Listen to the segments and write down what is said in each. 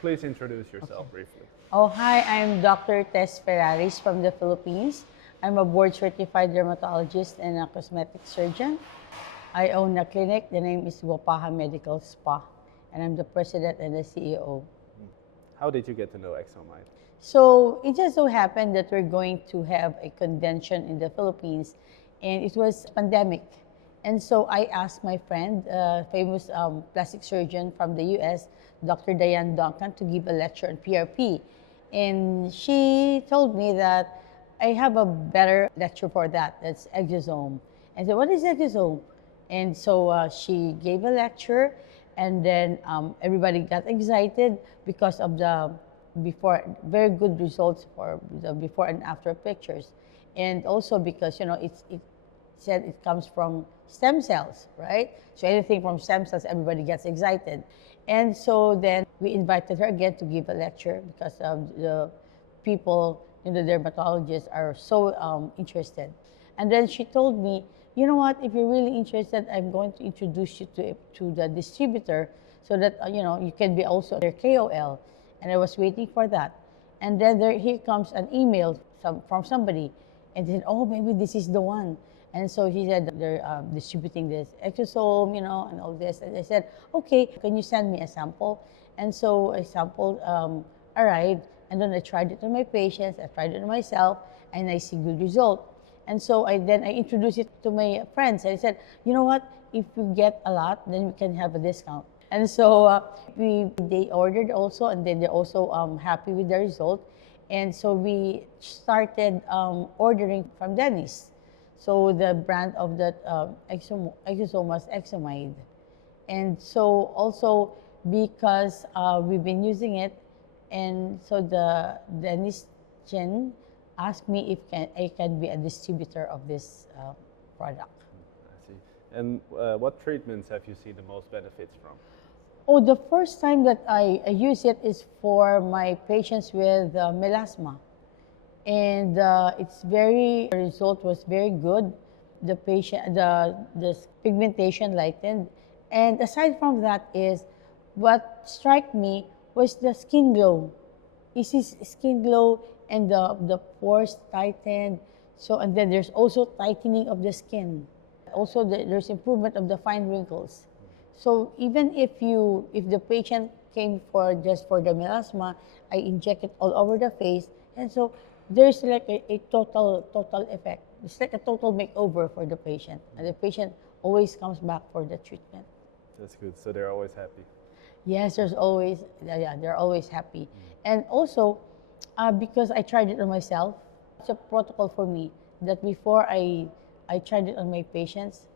Please introduce yourself briefly. Oh, hi, I'm Dr. Tess Ferraris from the Philippines. I'm a board-certified dermatologist and a cosmetic surgeon. I own a clinic. The name is Wapaha Medical Spa, and I'm the president and the CEO. How did you get to know Exomite? So it just so happened that we're going to have a convention in the Philippines, and it was pandemic. And so I asked my friend, famous plastic surgeon from the US, Dr. Diane Duncan, to give a lecture on PRP. And she told me that I have a better lecture for that. That's exosome. And I said, what is exosome? And so she gave a lecture, and then everybody got excited because of the before very good results for the before and after pictures, and also because it said it comes from stem cells, right? So anything from stem cells, everybody gets excited. And so then we invited her again to give a lecture because the people in the dermatologists are so interested. And then she told me, you know what, if you're really interested, I'm going to introduce you to the distributor so that you can be also their KOL. And I was waiting for that. And then here comes an email from somebody, and they said, oh, maybe this is the one. And so he said they're distributing this exosome, and all this. And I said, okay, can you send me a sample? And so a sample arrived, and then I tried it on my patients, I tried it on myself, and I see good result. And so I introduced it to my friends. I said, you know what? If we get a lot, then we can have a discount. And so they ordered also, and then they're also happy with the result. And so we started ordering from Dennis. So the brand of that exosome was Exomide. And so also because we've been using it, and so the Dennis Chen asked me if I can be a distributor of this product. I see. And what treatments have you seen the most benefits from? Oh, the first time that I use it is for my patients with melasma. And the result was very good. The pigmentation lightened. And aside from that is, what struck me was the skin glow. Is this skin glow, and the pores tightened. So, and then there's also tightening of the skin. Also, there's improvement of the fine wrinkles. So even if the patient came just for the melasma, I inject it all over the face, and so there's like a total effect. It's like a total makeover for the patient, and the patient always comes back for the treatment. That's good. So they're always happy. Yes, they're always happy. And also, because I tried it on myself, it's a protocol for me that before I tried it on my patients,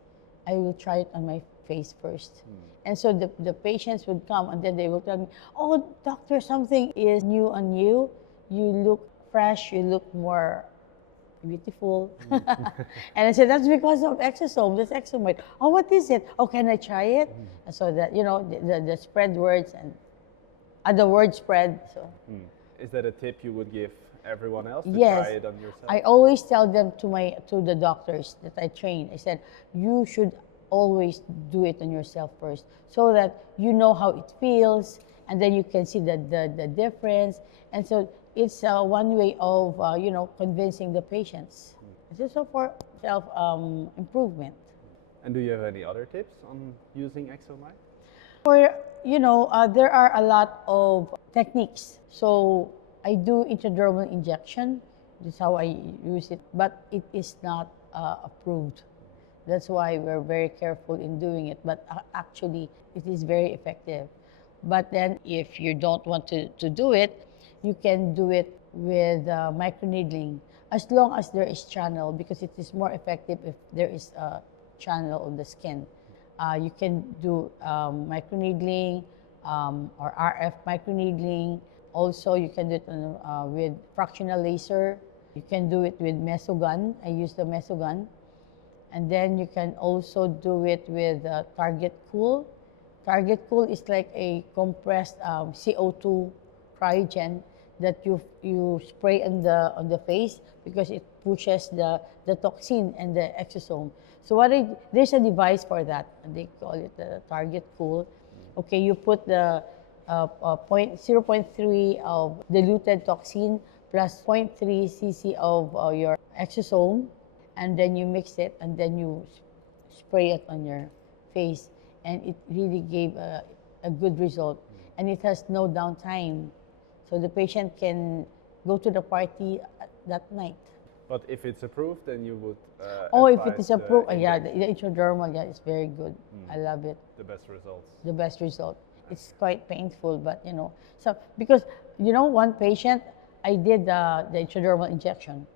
I will try it on my face first. And so the patients would come, and then they will tell me, oh, doctor, something is new on you. You look fresh, you look more beautiful. And I said, that's because of exosome, this exomite. Oh, what is it? Oh, can I try it? And so that, the spread words, and the word spread. So. Is that a tip you would give everyone else to Yes, try it on yourself? I always tell them to the doctors that I train. I said, you should always do it on yourself first, so that you know how it feels, and then you can see the difference. And so it's one way of convincing the patients. It's also for self improvement. And do you have any other tips on using Exomite? For there are a lot of techniques. So I do intradermal injection. This is how I use it, but it is not approved. That's why we're very careful in doing it. But actually, it is very effective. But then, if you don't want to do it, you can do it with microneedling, as long as there is channel, because it is more effective if there is a channel on the skin. You can do microneedling or RF microneedling. Also, you can do it with fractional laser. You can do it with mesogun. I use the mesogun. And then you can also do it with Target Cool. Target Cool is like a compressed CO2 cryogen that you spray on the face, because it pushes the toxin and the exosome. So there's a device for that, and they call it the Target Cool. Okay, you put the 0.3 of diluted toxin plus 0.3 cc of your exosome, and then you mix it and then you spray it on your face, and it really gave a good result. And it has no downtime, so the patient can go to the party that night. But if it's approved, then you would Oh, if it advise is the approved, yeah, injection. the intradermal, yeah, it's very good. I love it. The best results. The best result. It's quite painful, but so because one patient, I did the intradermal injection,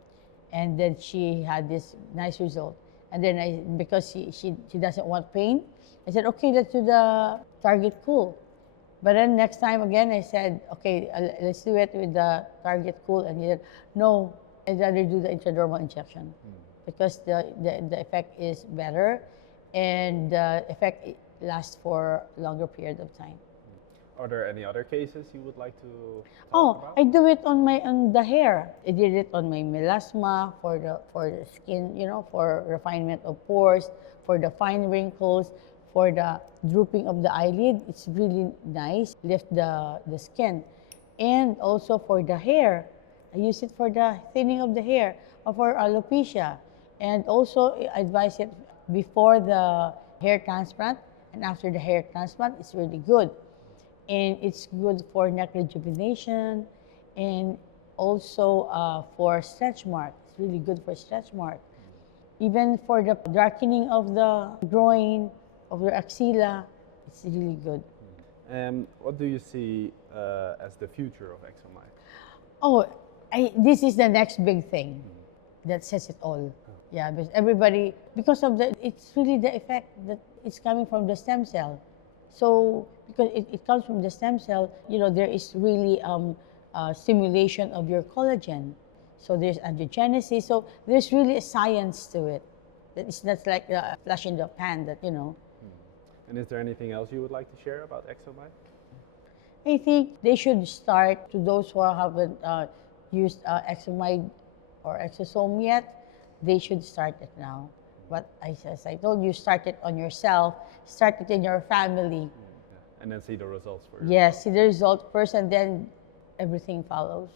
and then she had this nice result. And then because she doesn't want pain, I said, okay, let's do the target cool. But then next time again, I said, okay, let's do it with the target cool. And he said, no, I'd rather do the intradermal injection because the effect is better and the effect lasts for a longer period of time. Are there any other cases you would like to talk Oh, about? I do it on the hair. I did it on my melasma for the skin, for refinement of pores, for the fine wrinkles, for the drooping of the eyelid. It's really nice, lift the skin. And also for the hair. I use it for the thinning of the hair or for alopecia. And also I advise it before the hair transplant and after the hair transplant. It's really good. And it's good for neck rejuvenation and also for stretch mark. It's really good for stretch mark. Even for the darkening of the groin, of the axilla, it's really good. What do you see as the future of Exomite? Oh, this is the next big thing that says it all. Yeah, because of it's really the effect that it's coming from the stem cell. So, because it comes from the stem cell, there is really stimulation of your collagen. So there's angiogenesis. So there's really a science to it. It's not like a flash in the pan that. And is there anything else you would like to share about Exomite? I think they should start, to those who haven't used Exomide or exosome yet, they should start it now. But as I told you, start it on yourself, start it in your family. And then see the results for yourself. Yes, see the result first and then everything follows.